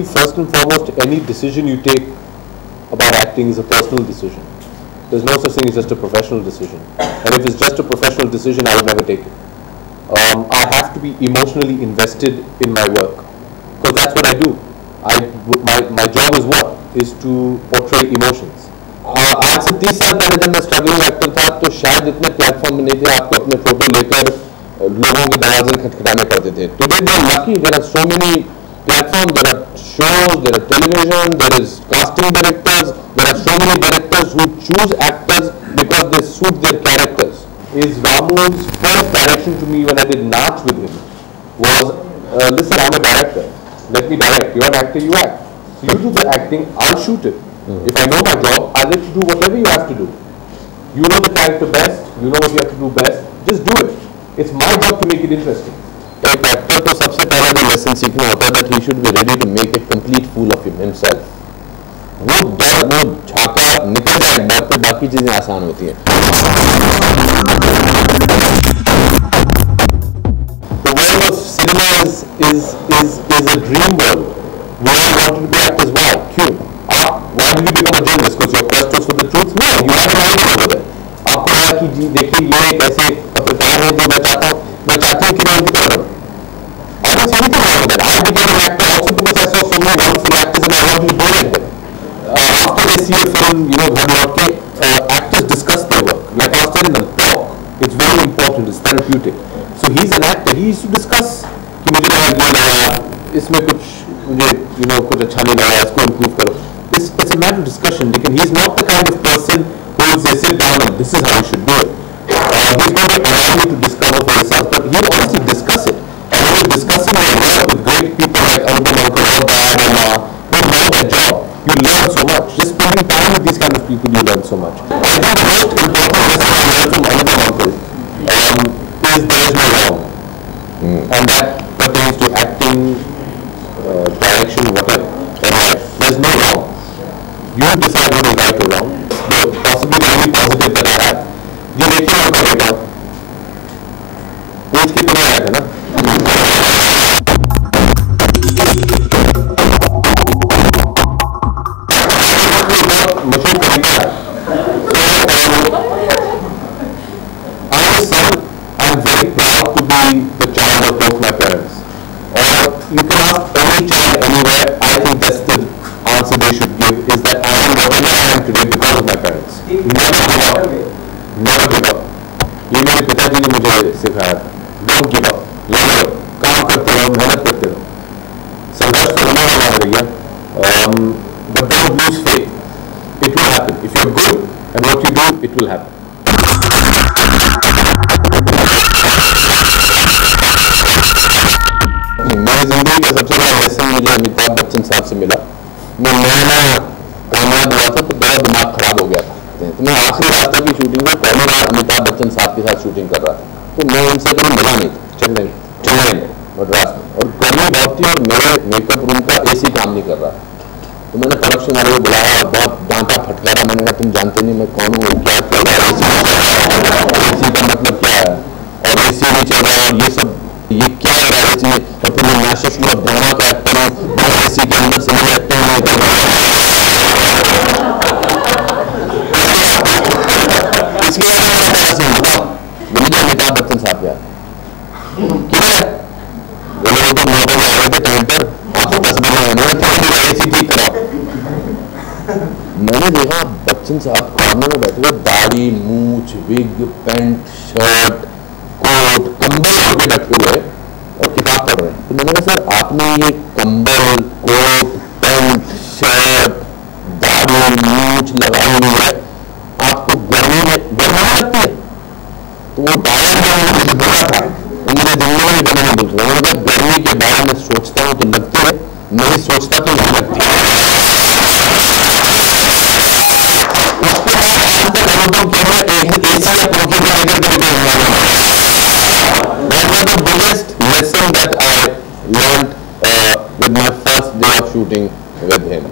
believe first and foremost any decision you take about acting is a personal decision. There's no such thing as just a professional decision. And if it's just a professional decision, I would never take it. I have to be emotionally invested in my work because that's what I do. My job is what? Is to portray emotions. आज से 30 साल पहले जब मैं struggling actor था तो शायद इतने प्लेटफॉर्म में नहीं थे आपको अपने फोटो लेकर लोगों के दरवाजे खटखटाने पड़ते थे. Today they are lucky. There are so many platforms. There are shows. There are television. There is casting directors. There are so many directors who choose actors because they suit their characters. Is Ramu's first direction to me when I did Naach with him was, listen, I'm a director. Let me direct. You're an actor. You act. So you do the acting. I'll shoot it. If I know my job, I'll let you do whatever you have to do. You know the character best. You know what you have to do best. Just do it. It's my job to make it interesting. एक actor को सबसे पहला जो lesson सीखना होता है that he should be ready to make a complete fool of himself. वो डर वो झाका निकल जाए बात पे बाकी चीजें आसान होती हैं. The world of cinema is a dream world. We all wanted to be actors. Why? क्यों? Why did you become a journalist? Because your quest was for the truth? No, you have an idea over there. आपको लगा कि जी देखिए ये एक ऐसे पत्रकार है जो मैं चाहता हूँ कि मैं उनकी तरह I don't see anything wrong with that. I became an actor also because I saw so many wonderful actors and I wanted to be like them. After they see a film, actors discuss their work. Like I was telling them, talk. It's very important. It's therapeutic. So he's an actor. He used to discuss कि मुझे ये लगा, इसमें कुछ मुझे कुछ अच्छा नहीं लगा, इसको improve करो. It's a matter of discussion. He's not the kind of person who will say, sit down and this is how you should do it. He's going to allow you to discover for yourself, but he'll honestly discuss it. And when you're discussing it with great people like Anupam Uncle or Dad and who know their job, you learn so much. Just spending time with these kind of people, you learn so much. I think the most important lesson I learned from Anupam Uncle is there is no wrong. And that pertains to acting, direction, whatever. There's no wrong. You decide what is right or wrong. Possibly the only positive that I have. ये देखिए होता है page कितना आया था ना मशहूर तरीका है I'm very proud to be the child of both my parents. Or you can ask any child anywhere. I think that's the answer they should give is that I am whatever I am today because of my parents. Never give up. ये मेरे पिताजी ने मुझे सिखाया था. Don't give up. लगे रहो. काम करते रहो. मेहनत करते रहो. संघर्ष तो होने वाला है भैया. But don't lose faith. It will happen. If you're good and what you do, it will happen. मेरी जिंदगी का सबसे बड़ा लेसन मुझे अमिताभ बच्चन साहब से मिला. मैं नया कामयाब हुआ था तो बड़ा दिमाग खराब हो गया था. तो मैं आखिरी रात की शूटिंग में पहली बार अमिताभ बच्चन साहब के साथ शूटिंग कर रहा था. तो मैं उनसे कभी मिला नहीं था. चेन्नई में मद्रास में और गर्मी बहुत थी और मेरे मेकअप रूम का AC काम नहीं कर रहा. तो मैंने प्रोडक्शन वाले को बुलाया और बहुत डांटा फटकारा. मैंने कहा तुम जानते नहीं मैं कौन हूँ, क्या कर रहा है, AC का मतलब क्या है और AC नहीं चल रहा है, ये सब ये क्या हो रहा है इसमें. और फिर मैं मैशेस हुआ ड्रामा का एक्टर हूँ, AC के अंदर से मैं एक्टिंग नहीं कर रहा. अमिताभ बच्चन साहब यार क्या है बोले तो मॉडल आ रहे थे टाइम पर आपको 10 महीने ऐसी ठीक कराओ. मैंने देखा बच्चन साहब कॉर्नर में बैठे हुए, दाढ़ी मूछ विग पैंट शर्ट कोट कंबल पे बैठे हुए और किताब पढ़ रहे हैं. तो मैंने कहा सर आपने ये कंबल कोट पैंट शर्ट दाढ़ी मूछ लगाई हुई है, आपको गर्मी लगती है. तो वो दाढ़ी बोला था मेरे दिमाग में बने बोल रहा हूँ गर्मी के बारे में सोचता हूँ तो लगती है, नहीं सोचता तो नहीं लगती है. That was the biggest lesson that I learned with my first day of shooting with him.